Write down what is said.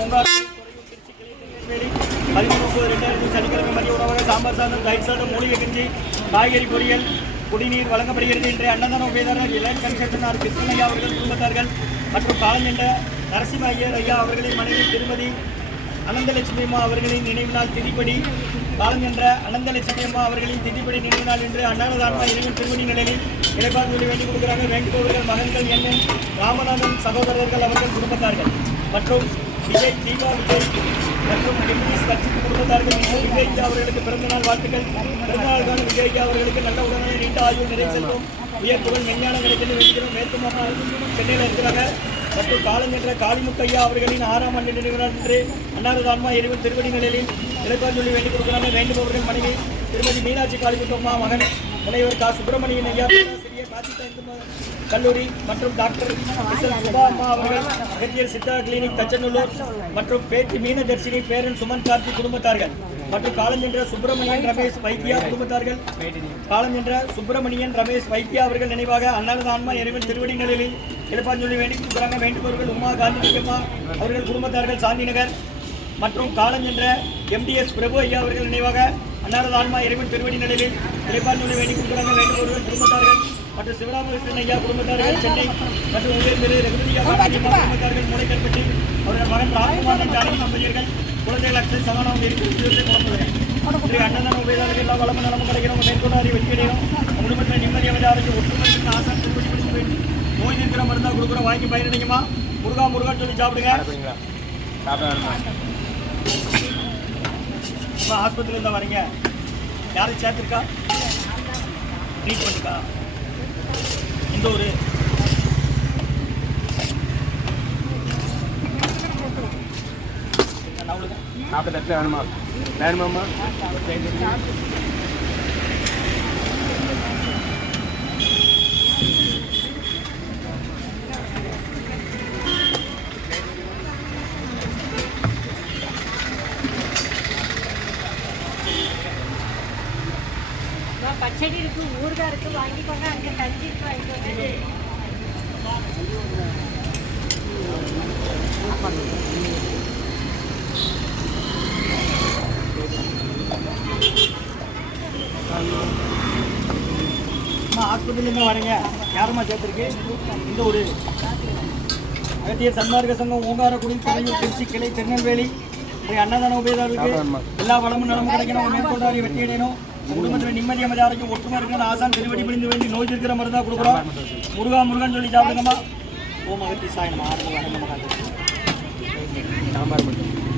ஓங்கார் பதிமூணு ஒன்பது ரெண்டாயிரத்தி சனிக்கிழமை மதிய உணவாக சாம்பார் சாதம் தயிர் சாதம் மூலிகை கஞ்சி காய்கறி பொரியல் குடிநீர் வழங்கப்படுகிறது இன்றைய அன்னதான உபயதாரர் இளைஞர் கமிஷனர் கிருஷ்ணய்யா அவர்கள் குடும்பத்தார்கள் மற்றும் காலம் என்ற நரசிம்ம ஐயர் ஐயா அவர்களின் மனைவி திருமதி அனந்தலட்சுமி அம்மா அவர்களின் நினைவு நாள் திதிப்படி காலம் என்ற அனந்தலட்சுமி அம்மா அவர்களின் திதிப்படி நினைவு நாள் என்று அன்னாரதான்மா இறைவன் திருமணி நிலையில் இலைப்பார்களை வேண்டிக் கொடுக்கிறாங்க வேண்டுகோவர்கள் மகன்கள் எண்ணன் ராமநாதன் சகோதரர்கள் அவர்கள் குடும்பத்தார்கள். மற்றும் விஜய் தீபா விஜய் மற்றும் எம்ஜிஎஸ் கட்சி குடும்பத்தார்கள் விஜய் அவர்களுக்கு பிறந்தநாள் வாழ்த்துக்கள் பிறந்தநாளுக்கான விஜய் அவர்களுக்கு நல்ல உடனே நீண்ட ஆயுள் நிறை செல்வம் உயர் புகழ் மெஞ்ஞானம் கிடைக்கிறது வேண்டுகிறோம் மேற்கு மாகாணம் சென்னையில் இருக்கிறாங்க மற்றும் காலஞ்சென்ற காளிமுத்தையா அவர்களின் ஆறாம் ஆண்டு நினைவு என்று அன்னாரது ஆன்மா இறைவன் திருவடி நிலையில் இலக்கான் சொல்லி வேண்டிக் கொடுக்கிறாங்க வேண்டுபவர்கள் மனைவி திருமதி மீனாட்சி காளிமுத்தம்மா மகன் தலைவர் கா. சுப்பிரமணியன் ஐயா சிறிய காட்சி இந்து கல்லூரி மற்றும் டாக்டர் எஸ் எல் சுபா அம்மா அவர்கள் அகத்தியர் சித்தா கிளினிக் தச்சநல்லூர் மற்றும் பேத்தி மீனதர்ஷினி பேரன் சுமன் கார்த்தி குடும்பத்தார்கள் மற்றும் காலஞ்சென்ற சுப்பிரமணியன் ரமேஷ் வைத்தியா குடும்பத்தார்கள். காலஞ்சென்ற சுப்பிரமணியன் ரமேஷ் வைத்தியா அவர்கள் நினைவாக அன்னாரது ஆன்மா இறைவன் திருவடி நிலையில் எழுப்பாஞ்சொல்லி வேண்டி கொடுக்குறாங்க. வேண்டுபவர்கள் உமா காந்தி அம்மா அவர்கள் குடும்பத்தார்கள் சாந்தி நகர் மற்றும் காலஞ்சென்ற எம்டிஎஸ் பிரபு ஐயா அவர்கள் நினைவாக அன்னாரது ஆன்மா இறைவன் திருவடி நிலையில் இளைப்பான்மொழி வேண்டி கொடுக்குறாங்க வேண்டுபவர்கள் குடும்பத்தார்கள் மற்றும் சிவராமகிருஷ்ணன் ஐயா குடும்பத்தார்கள் சென்னை மற்றும் உயர் திரு ரகுபதியா பாரதி அம்மா குடும்பத்தார்கள் மூளைக்கற்பட்டி அவர்கள் மகன் ராம்குமாரன் ஜானகி தம்பதியர்கள் குழந்தைகள் அக்ஷய் சமானம் இருக்கிறது குழந்தைகள். அன்னதான உபயோகங்கள் எல்லா வளமும் நலமும் கிடைக்கணும். மேற்கொண்டாரி வெற்றியடையும் குடும்பத்தில் நிம்மதி அமைதி ஒற்றுமை ஆசை திருப்பதி பிடித்து போய் நோய் நிற்கிற மருந்தாக கொடுக்குறோம் வாங்கி பயனடைக்குமா முருகா முருகா சொல்லி சாப்பிடுங்க. ஆஸ்பத்திரியில் தான் வரீங்க. யாரும் சேர்த்துருக்கா? ட்ரீட்மெண்ட்டுக்கா எந்த நாற்பது நாற்பத்தெட்டு வேணுமா? வேணுமாம்மா? பச்சடி இருக்கு ஊறுகாய் இருக்கு வாங்கிக்கோங்க அங்கே கஞ்சி இருக்கு வாங்கிக்கோங்க அம்மா ஆஸ்பத்திரியிலேருந்து வரீங்க. யாரும்மா சேர்த்துருக்கு? இந்த ஊர். அகத்தியர் சன்மார்க்க சங்கம் ஓங்காரக்குடி துறையூர் திருச்சி கிளை திருநெல்வேலி அன்னதான உபயோகர்களுக்கு எல்லா வளமும் நலமும் கிடைக்கணும். மேற்கொண்டாரி வெற்றி அடையணும் குடும்பத்தில் நிம்மதியாக யாருக்கும் ஆரோக்கியம் ஒற்றுமை இருக்கணும் ஆசான் திருவடி பிடிந்து வேண்டி நோய் இருக்கிற தான் கொடுக்குறோம். முருகா முருகன் சொல்லி சாப்பிடுங்கம்மா. ஓ மகத்தி சாயனம் ஆறு சாம்பார் மட்டும்